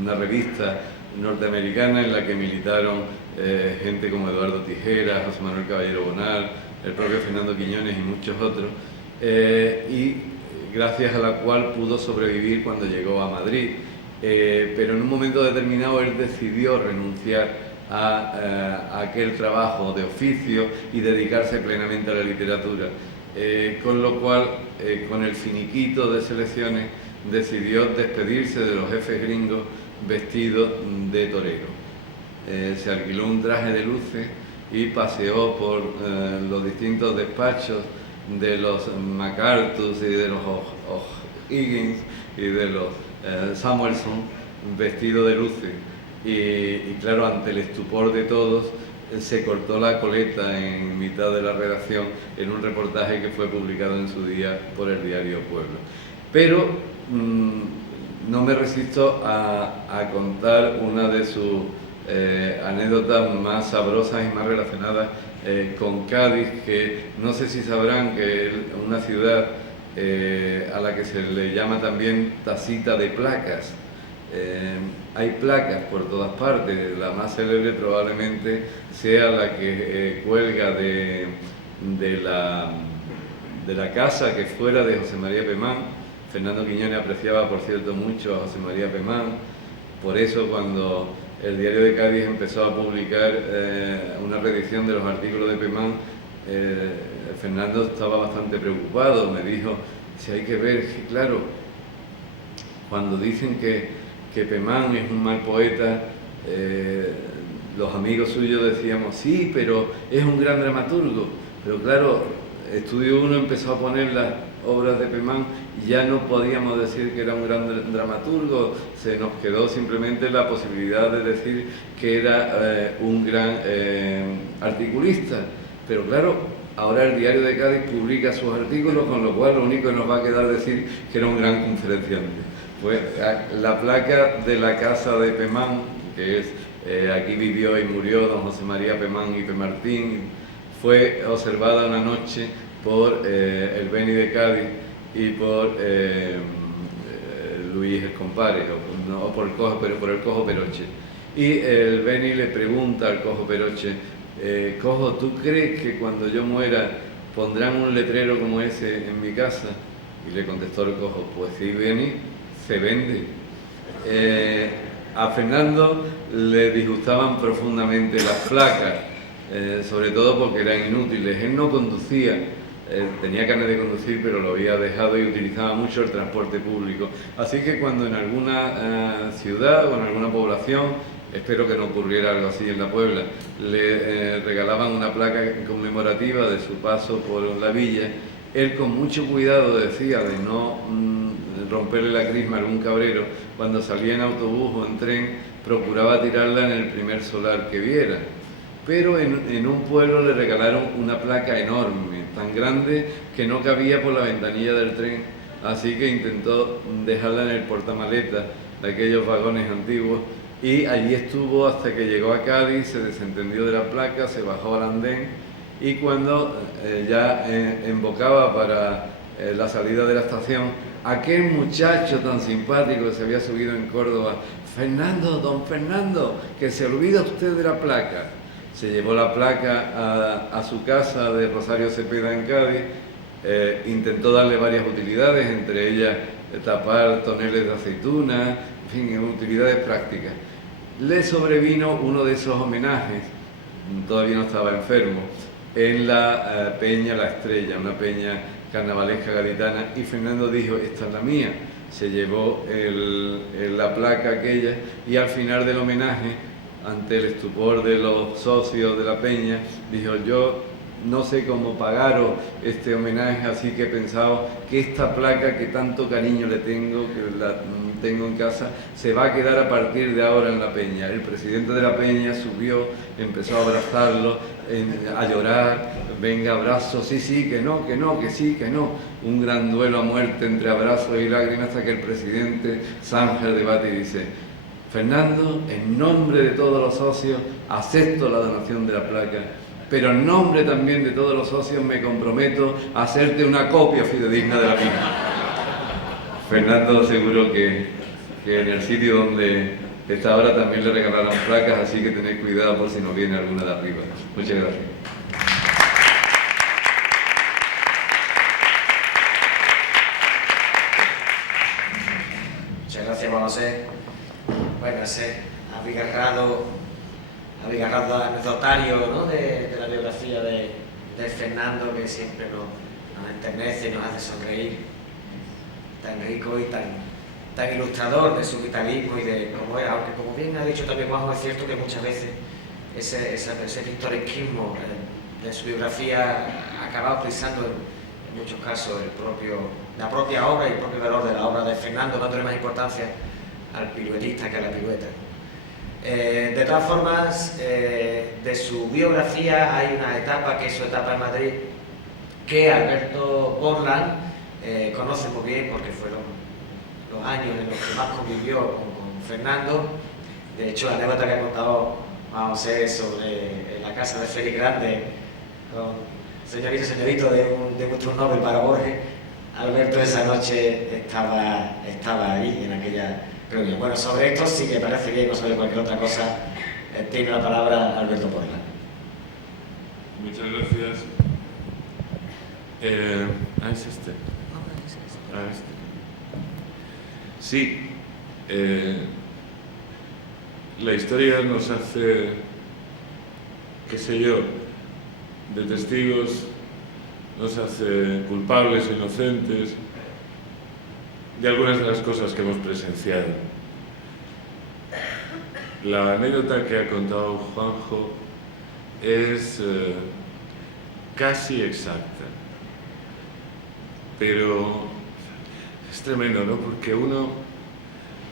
una revista norteamericana en la que militaron gente como Eduardo Tijeras, José Manuel Caballero Bonal, el propio Fernando Quiñones y muchos otros, y gracias a la cual pudo sobrevivir cuando llegó a Madrid. Pero en un momento determinado él decidió renunciar a aquel trabajo de oficio y dedicarse plenamente a la literatura, con lo cual, con el finiquito de selecciones, decidió despedirse de los jefes gringos vestido de torero. Se alquiló un traje de luces y paseó por los distintos despachos de los MacArthur y de los O'Higgins y de los Samuelson, vestido de luces. Y claro, ante el estupor de todos, se cortó la coleta en mitad de la redacción en un reportaje que fue publicado en su día por el diario Pueblo. Pero no me resisto a contar una de sus anécdotas más sabrosas y más relacionadas con Cádiz, que no sé si sabrán que es una ciudad a la que se le llama también tacita de placas. Hay placas por todas partes, la más célebre probablemente sea la que cuelga de la casa que fuera de José María Pemán. Fernando Quiñones apreciaba, por cierto, mucho a José María Pemán, por eso cuando el Diario de Cádiz empezó a publicar una reedición de los artículos de Pemán, Fernando estaba bastante preocupado, me dijo, si hay que ver, claro, cuando dicen que Pemán es un mal poeta, los amigos suyos decíamos, sí, pero es un gran dramaturgo. Pero claro, Estudio 1 empezó a poner las obras de Pemán y ya no podíamos decir que era un gran dramaturgo, se nos quedó simplemente la posibilidad de decir que era un gran articulista. Pero claro, ahora el Diario de Cádiz publica sus artículos, con lo cual lo único que nos va a quedar decir que era un gran conferenciante. Pues la placa de la casa de Pemán, que es aquí vivió y murió don José María Pemán y Pemartín, fue observada una noche por el Beni de Cádiz y por Luis Escompare, por el Cojo Peroche. Y el Beni le pregunta al Cojo Peroche, Cojo, ¿tú crees que cuando yo muera pondrán un letrero como ese en mi casa? Y le contestó el Cojo, pues sí, Beni, se vende. A Fernando le disgustaban profundamente las placas, sobre todo porque eran inútiles. Él no conducía, tenía carnet de conducir, pero lo había dejado y utilizaba mucho el transporte público. Así que cuando en alguna ciudad o en alguna población, espero que no ocurriera algo así en la Puebla, le regalaban una placa conmemorativa de su paso por la villa, él con mucho cuidado decía de no romperle la crisma a algún cabrero, cuando salía en autobús o en tren, procuraba tirarla en el primer solar que viera. Pero en un pueblo le regalaron una placa enorme, tan grande que no cabía por la ventanilla del tren, así que intentó dejarla en el portamaleta de aquellos vagones antiguos, y allí estuvo hasta que llegó a Cádiz, se desentendió de la placa, se bajó al andén, y cuando ya embocaba para la salida de la estación, aquel muchacho tan simpático que se había subido en Córdoba, Fernando, don Fernando, que se olvida usted de la placa. Se llevó la placa a su casa de Rosario Cepeda en Cádiz, intentó darle varias utilidades, entre ellas tapar toneles de aceituna, en fin, utilidades prácticas. Le sobrevino uno de esos homenajes, todavía no estaba enfermo, en la Peña La Estrella, una peña carnavalesca gaditana, y Fernando dijo, esta es la mía. Se llevó la placa aquella, y al final del homenaje, ante el estupor de los socios de la peña, dijo, yo no sé cómo pagaros este homenaje, así que he pensado que esta placa que tanto cariño le tengo, que la tengo en casa, se va a quedar a partir de ahora en la peña. El presidente de la peña subió, empezó a abrazarlo, a llorar, venga, abrazos, sí, sí, que no, que sí, que no. Un gran duelo a muerte entre abrazos y lágrimas, hasta que el presidente zanja el debate y dice, Fernando, en nombre de todos los socios, acepto la donación de la placa, pero en nombre también de todos los socios me comprometo a hacerte una copia fidedigna de la misma. Fernando aseguró que en el sitio donde está ahora también le regalaron placas, así que tened cuidado por si nos viene alguna de arriba. Muchas gracias. Muchas gracias, Juan José. Bueno, ese abigarrado anecdotario, ¿no?, de la biografía de Fernando, que siempre nos enternece y nos hace sonreír, tan rico y tan ilustrador de su vitalismo y de cómo era, aunque como bien ha dicho también Juanjo, es cierto que muchas veces ese pintoresquismo de su biografía ha acabado prisando en muchos casos la propia obra y el propio valor de la obra de Fernando, dándole más importancia al piruetista que a la pirueta. De todas formas, de su biografía hay una etapa, que es su etapa en Madrid, que Alberto Borland conoce muy bien, porque fueron los años en los que más convivió con Fernando. De hecho, la anécdota que ha contado Juan José sobre la casa de Félix Grande, con señorito y señorito de vuestro Nobel para Borges, Alberto esa noche estaba ahí en aquella reunión. Bueno, sobre esto sí que parece bien, o sobre cualquier otra cosa, tiene la palabra Alberto Borland. Muchas gracias. ¿Es este? Sí, la historia nos hace, qué sé yo, de testigos, nos hace culpables o inocentes de algunas de las cosas que hemos presenciado. La anécdota que ha contado Juanjo es casi exacta, pero es tremendo, ¿no? Porque uno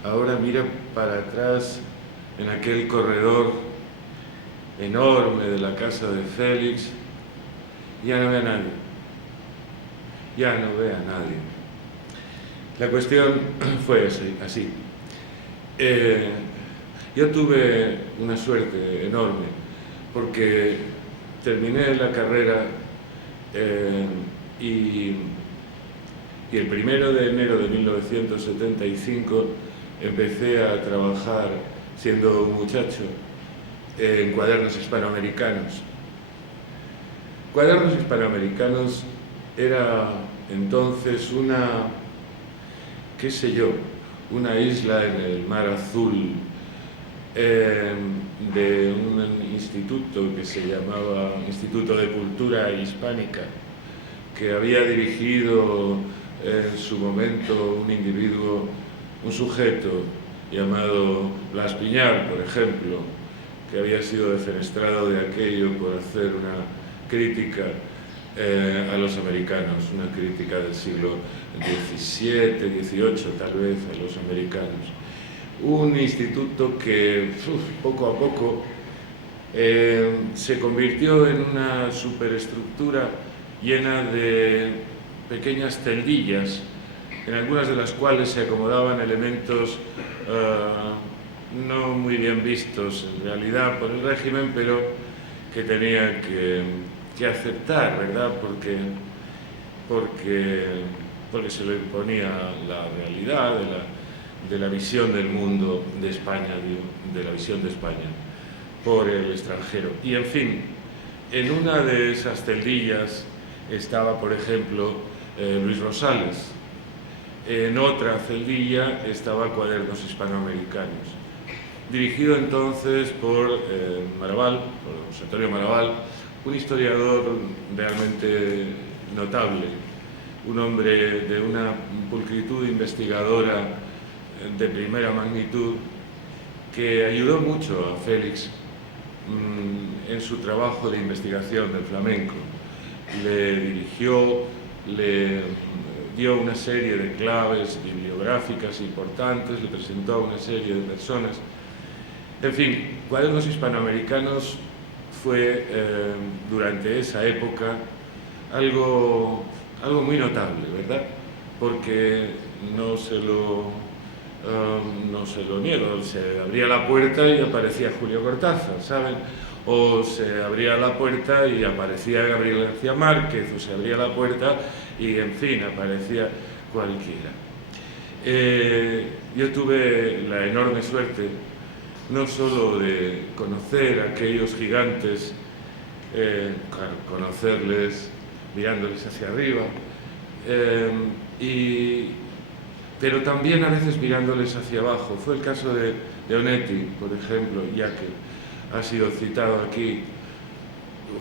ahora mira para atrás en aquel corredor enorme de la casa de Félix, ya no ve a nadie. Ya no ve a nadie. La cuestión fue así. Yo tuve una suerte enorme, porque terminé la carrera y el 1 de enero de 1975 empecé a trabajar siendo un muchacho, en Cuadernos Hispanoamericanos. Cuadernos Hispanoamericanos era entonces una isla en el mar azul de un instituto que se llamaba Instituto de Cultura Hispánica, que había dirigido en su momento un individuo, un sujeto llamado Blas Piñar, por ejemplo, que había sido defenestrado de aquello por hacer una crítica a los americanos, una crítica del siglo XVII, XVIII tal vez, a los americanos. Un instituto que poco a poco se convirtió en una superestructura llena de pequeñas celdillas, en algunas de las cuales se acomodaban elementos no muy bien vistos en realidad por el régimen, pero que tenía que aceptar, ¿verdad? Porque se le imponía la realidad de la visión del mundo de España, de la visión de España por el extranjero. Y en fin, en una de esas celdillas estaba, por ejemplo, Luis Rosales. En otra celdilla estaba Cuadernos Hispanoamericanos, dirigido entonces por Maravall, por José Antonio Maravall, un historiador realmente notable, un hombre de una pulcritud investigadora de primera magnitud, que ayudó mucho a Félix en su trabajo de investigación del flamenco. Le dirigió, le dio una serie de claves bibliográficas importantes, le presentó a una serie de personas. En fin, Cuadernos Hispanoamericanos fue durante esa época algo muy notable, ¿verdad? Porque no se lo niego, se abría la puerta y aparecía Julio Cortázar, ¿saben? O se abría la puerta y aparecía Gabriel García Márquez, o se abría la puerta y, en fin, aparecía cualquiera. Yo tuve la enorme suerte no solo de conocer a aquellos gigantes, conocerles mirándoles hacia arriba, pero también a veces mirándoles hacia abajo. Fue el caso de Onetti, por ejemplo, ya que ha sido citado aquí.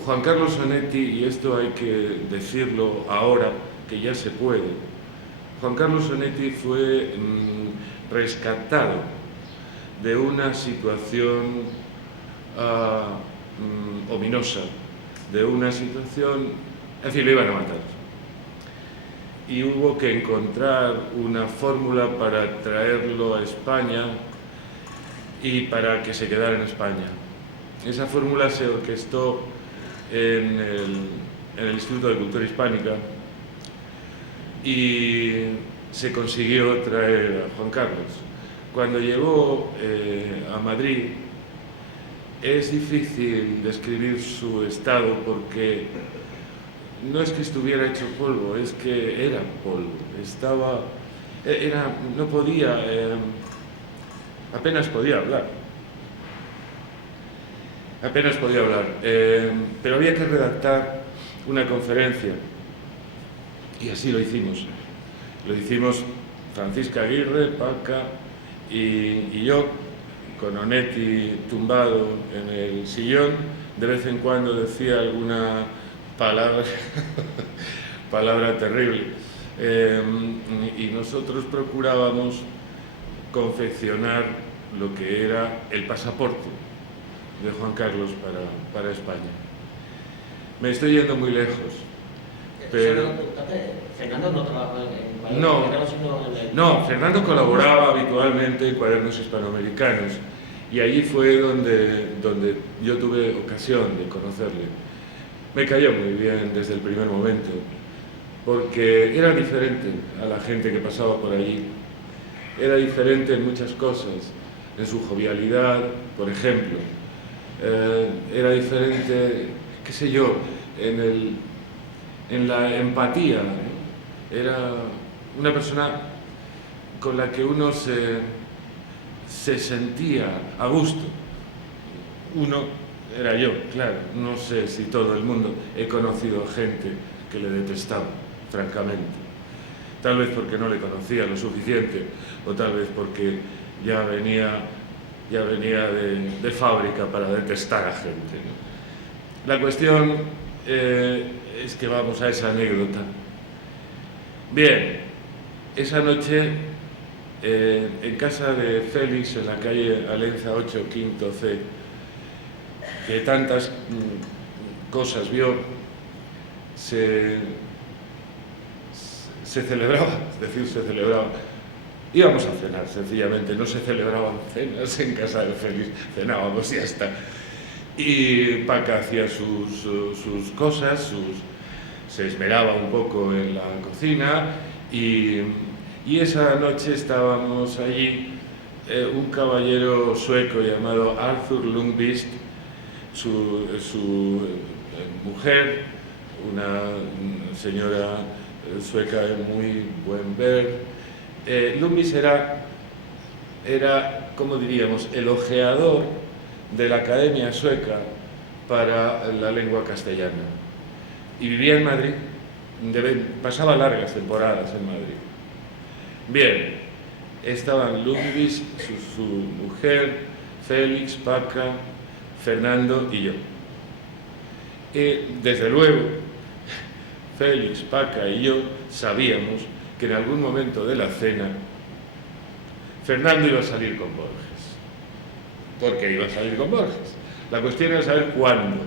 Juan Carlos Onetti, y esto hay que decirlo ahora, que ya se puede, Juan Carlos Onetti fue rescatado de una situación ominosa, de una situación, en fin, lo iban a matar. Y hubo que encontrar una fórmula para traerlo a España y para que se quedara en España. Esa fórmula se orquestó en el Instituto de Cultura Hispánica y se consiguió traer a Juan Carlos. Cuando llegó a Madrid, es difícil describir su estado porque no es que estuviera hecho polvo, es que era polvo. No podía, apenas podía hablar. Pero había que redactar una conferencia y así lo hicimos. Lo hicimos Francisca Aguirre, Paca y yo, con Onetti tumbado en el sillón. De vez en cuando decía alguna palabra terrible, y nosotros procurábamos confeccionar lo que era el pasaporte de Juan Carlos para España. Me estoy yendo muy lejos, pero Fernando no trabajó en no, Fernando colaboraba habitualmente en Cuadernos Hispanoamericanos y allí fue donde yo tuve ocasión de conocerle. Me cayó muy bien desde el primer momento, porque era diferente a la gente que pasaba por allí. Era diferente en muchas cosas, en su jovialidad, por ejemplo. Era diferente, qué sé yo, en la empatía, ¿no? Era una persona con la que uno se se sentía a gusto. Uno era yo, claro, no sé si todo el mundo, he conocido gente que le detestaba, francamente. Tal vez porque no le conocía lo suficiente, o tal vez porque ya venía de fábrica para detestar a gente, ¿no? La cuestión es que vamos a esa anécdota. Bien, esa noche en casa de Félix, en la calle Alenza 8, quinto C, que tantas cosas vio, se celebraba, es decir, se celebraba. Íbamos a cenar, sencillamente, no se celebraban cenas en casa de Félix, cenábamos y ya está. Y Paca hacía sus cosas, se esmeraba un poco en la cocina y esa noche estábamos allí, un caballero sueco llamado Arthur Lundqvist, su mujer, una señora sueca de muy buen ver. Lundqvist era, como diríamos, el ojeador de la Academia Sueca para la lengua castellana. Y vivía en Madrid, pasaba largas temporadas en Madrid. Bien, estaban Lundqvist, su mujer, Félix, Paca, Fernando y yo. Y desde luego, Félix, Paca y yo sabíamos que en algún momento de la cena Fernando iba a salir con Borges. ¿Por qué iba a salir con Borges? La cuestión era saber cuándo.